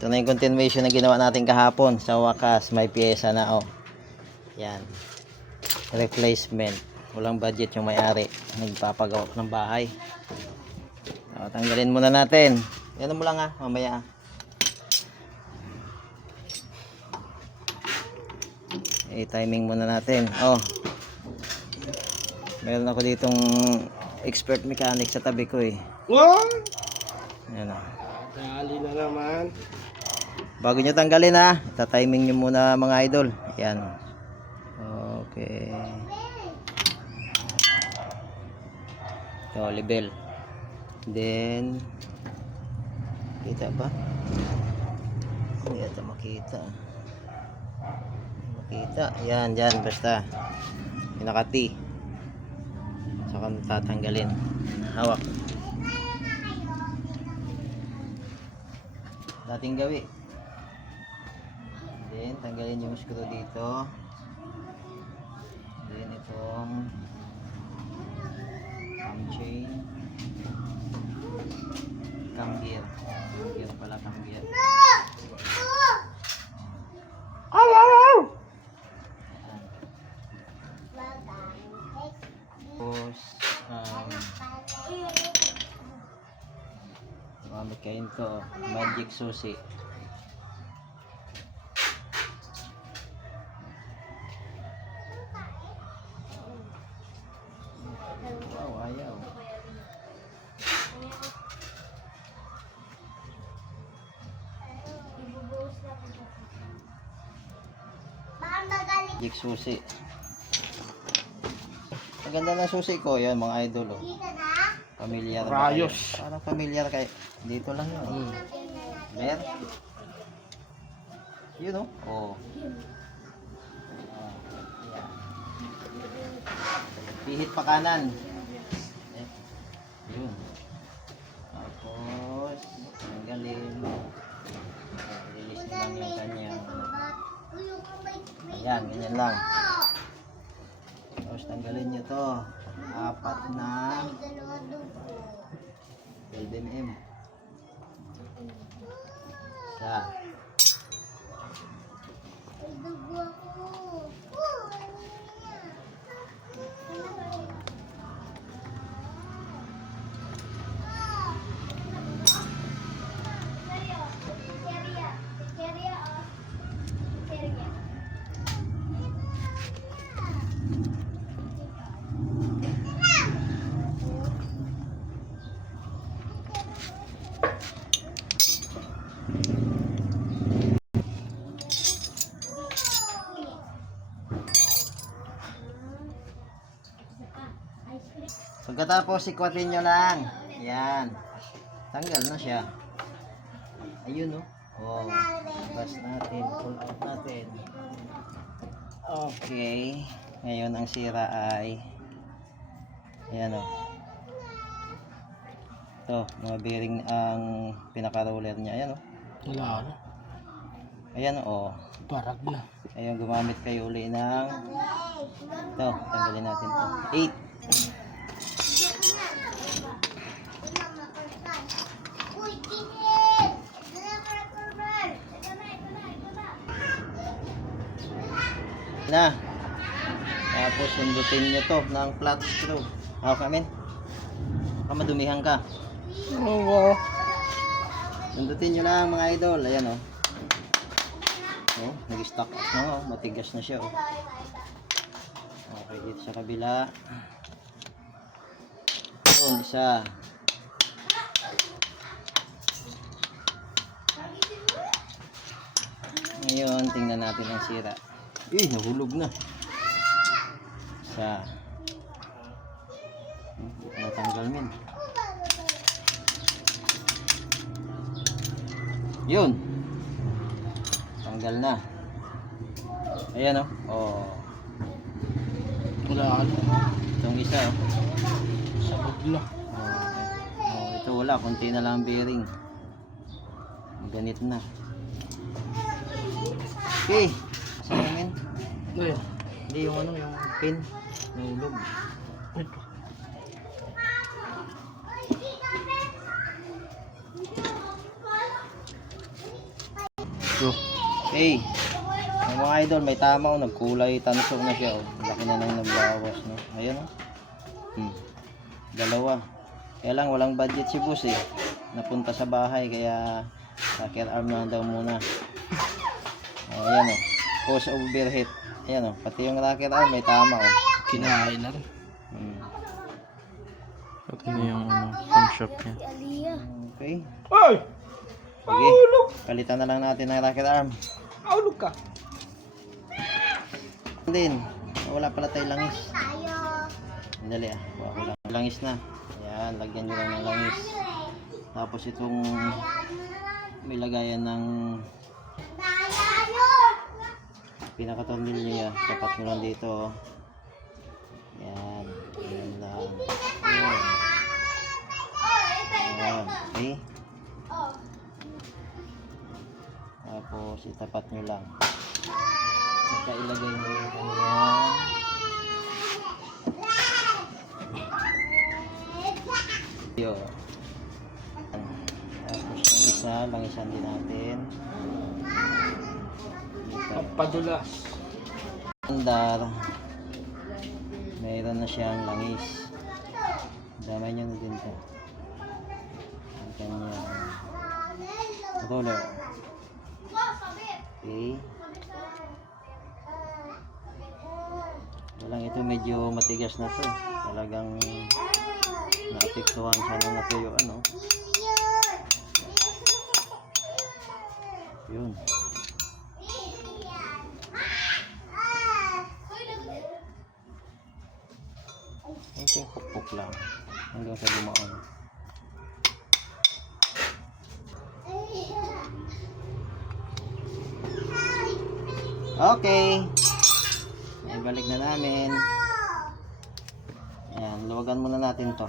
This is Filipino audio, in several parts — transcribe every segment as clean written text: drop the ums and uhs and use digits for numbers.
Ito na yung continuation na ginawa natin kahapon. Sa wakas, may pyesa na, oh. Yan. Replacement. Walang budget yung may-ari. Nagpapagawa ng bahay. So, tanggalin muna natin. Yan mo lang ha, mamaya. I-timing muna natin. Oh. Meron ako ditong expert mechanic sa tabi ko eh. What? Yan oh. Dali na naman. Bago nyo tanggalin ha, ita-timing nyo muna mga idol. Yan. Okay. Ito, level. Then, kita ba? Hindi ito makita. Makita. Yan, dyan, basta. Pinaka-T. Saka tatanggalin. Hawak. Dating gawi. Then, tanggalin yung screw dito. Then, itong cam chain. Cam gear. Cam gear pala, cam gear. Tapos, gamit kayo ito, magic susi. Wow, ayaw. Magic susi. Maganda na susi ko, yan mga idol. Oh. Familiar ba kayo? Rayos. Parang familiar kayo. Dito lang yun. Mer? Yun o. Oh. Pihit pa kanan. Yun. Tapos, tanggalin. Release na lang yung kanya. Ayan, ganyan lang. Tapos tanggalin nyo to. 4 na 12mm. Isa. Pagkatapos sikwatin nyo lang. Yan. Tanggal na siya. Ayun oh. Oh. Bas natin. Pull out natin. Okay. Ngayon ang sira ay ayan oh. Ito. Mga bearing ang pinaka-roller niya. Ayan oh. Wala na. Ayan oh. Barag na. Ayun, gumamit kayo uli ng ito. Tanggalin natin ito. 8. Na. Tapos sundutin nyo to ng flat screw. Hawak namin. Baka madumihan ka. Oo. Sundutin nyo lang mga idol. Ayan o. Oh, nag-stock up na oh. Matigas na siya oh. Okay, dito sa kabila. Yun, isa. Ngayon, tingnan natin ang sira. Nahulog na. Isa. Natanggal min. Yun. Tanggal na. Ayan o. Oh. Wala na. Itong isa oh. Sabog na. Oh, ito wala. Kunti na lang ang bearing. Ganit na. Okay. Saan namin? Ayun. Hindi yung ano, yung pin. Nahulog. Ito. Go. Okay. Yung mga idol, may tama oh, nagkulay tanso na siya oh. Laki na nang nagbawas no. Ayun oh. Dalawa. Kaya lang walang budget si boss eh. Napunta sa bahay kaya rocket arm na daw muna. Oh, ayan oh. Cause overheat. Ayan oh, pati yung rocket arm may tama oh. Kinain na rin. Ito na yung home shop niya. Okay. Ay! Sige. Palitan na lang natin ng rocket arm. Aulog ka. Din. Wala pala tayong langis. Dali ah. Kuha ko lang. Langis na. Ayan. Lagyan nyo lang ng langis. Tapos itong may lagayan ng pinakatornilyo yan. Tapat nyo lang dito. Ayan. Ayan lang. Ayan. Ayan. Okay. Tapos itapat nyo lang. Saka ilagay nyo yung kanyang yun. Tapos yung isa, langisan din natin. Pampadulas. Andar. Mayroon na siyang langis. Damay nyo na din ito. Ang kanyang roller. Okay. Walang ito medyo matigas na to. Talagang naapektuhan siya na natuyuan no. Yun. Kunting pukpok lang hanggang sa lumaon. Okay. Balik na namin. Ayan, luwagan muna natin to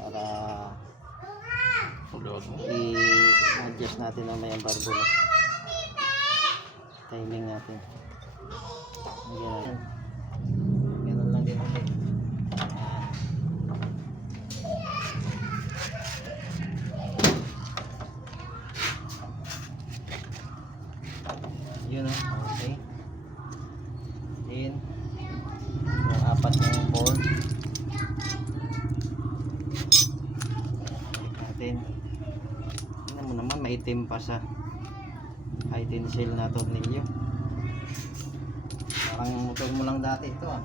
para i-adjust natin ang mayang barbula. Timing natin. Ayan. Ganun lang din ulit. Yun o. Okay. Then yung apat na yung bolt natin. Tingnan mo naman maitim pa sa high tensile na tornilyo. Parang motor mo lang dati ito ah.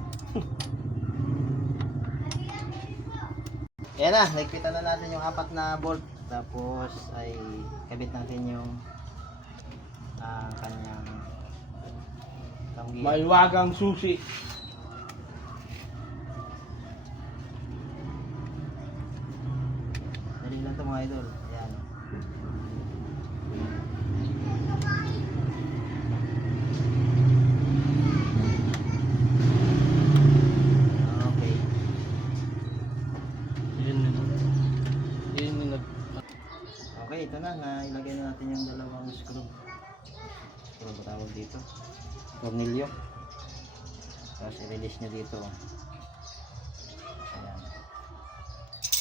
Yan na, nagpitan na natin yung apat na bolt. Tapos ay kabit natin yung kanyang tanggi. Maiwagang susi. Dali lang ito mga idol. Ayan. Okay. Yun yung nag... Okay, ito na. Ilagay na natin yung dalawang screw. Screw ba tawag dito? Tornilyo. Tapos i-release nyo dito. Ayan.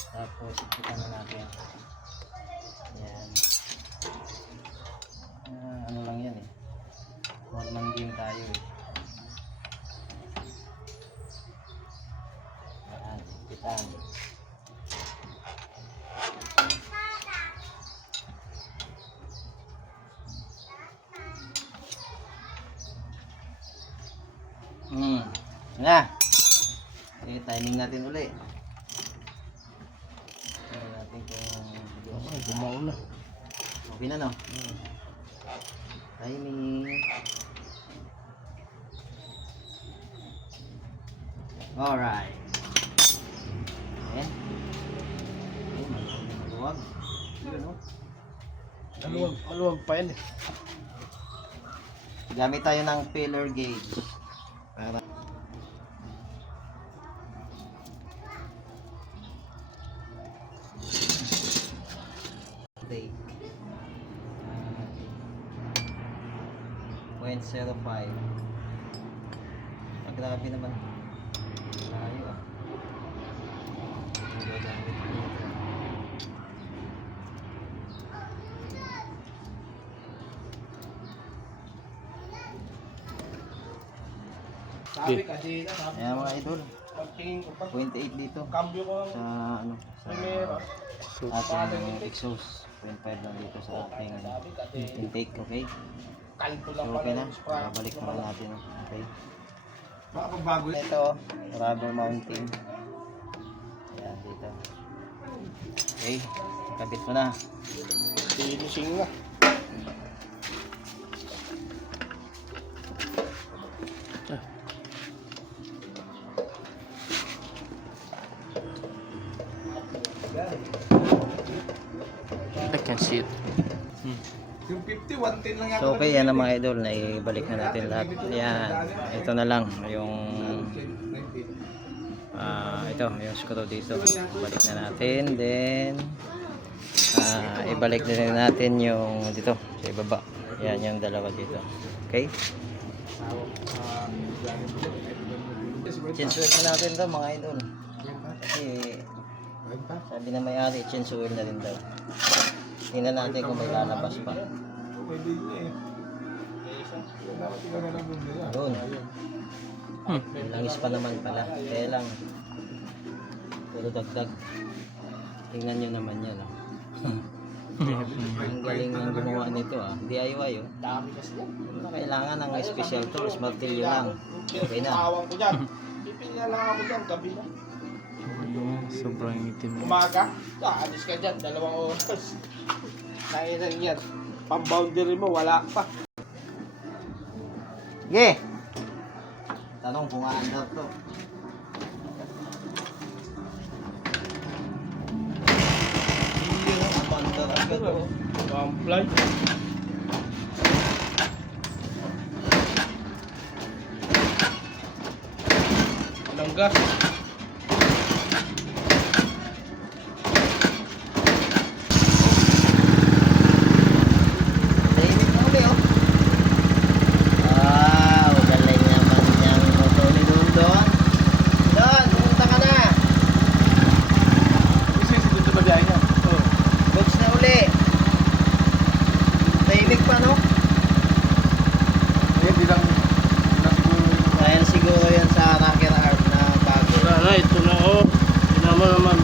Tapos ipitan na natin. Ayan. Ano lang yan eh. One man game tayo eh. Ayan, ipitan. Na. Okay, timing natin uli. Tingnan natin kung Bumaw na. okay na no. Timing. Alright. Ayan. Okay, maluwag. Yun no. Maluwag pa yan eh. Gamit tayo ng filler gauge. Para take 0.05. Grabe naman. Layo ah. Gagamit ko dito. Sabi ka, di na. Sabi Ayan mga idol. pagtingin ko pa. 0.8 dito. Cambio ko Sa ano, sa primero. ating exhaust. 0.5 lang dito sa ating intake, okay? Kanto So lang okay pala. na. Babalik na rin natin, okay? Baka pagbago yun. Ito, rubber mounting. Ayan, dito. Okay, kabit mo na. Finishing na. I can see it. Yung 50, 110 lang yata. So okay, yan ang mga idol, naibalik na natin lahat. Ayan, ito na lang yung ito, yung screw dito. Balik na natin, then ibalik din natin yung dito sa ibaba. Yan yung dalawa dito. Okay? Change oil na natin to mga idol. Kasi sabi na may-ari, change oil na rin daw. Tingnan natin kung may lalabas pa. Pwede niya eh. Dapat ikaw na lang bumili. Doon. May langis pa naman pala. Kaya lang. Puro dagdag. Tingnan nyo naman yan. Oh. Ang galing ng gumawa nito ah. DIY oh. Dami kasi yan. Ano kailangan ng special tools, martilyo lang. Okay na. Tawang ko dyan. Pipili na lang ako dyan, gabi na. Sobrang itim. Umaga, alis ka dyan, 2 oras. Nainan yan. Pang-boundary mo, wala pa. Sige! Tanong kung aandar to. Hindi na, abandar agad oh. Pang-fly. Walang gas. Tahimik na uli oh. Wow, galing naman niyang motor ni Don Don. Don, pumunta ka na. Kasi dito ba dyan yan? Oo. Goods na uli. Tahimik pa no? Eh, di lang siguro yun. Dahil siguro yan sa rocker arm na bago. Wala na, ito na oh. Tingnan mo naman.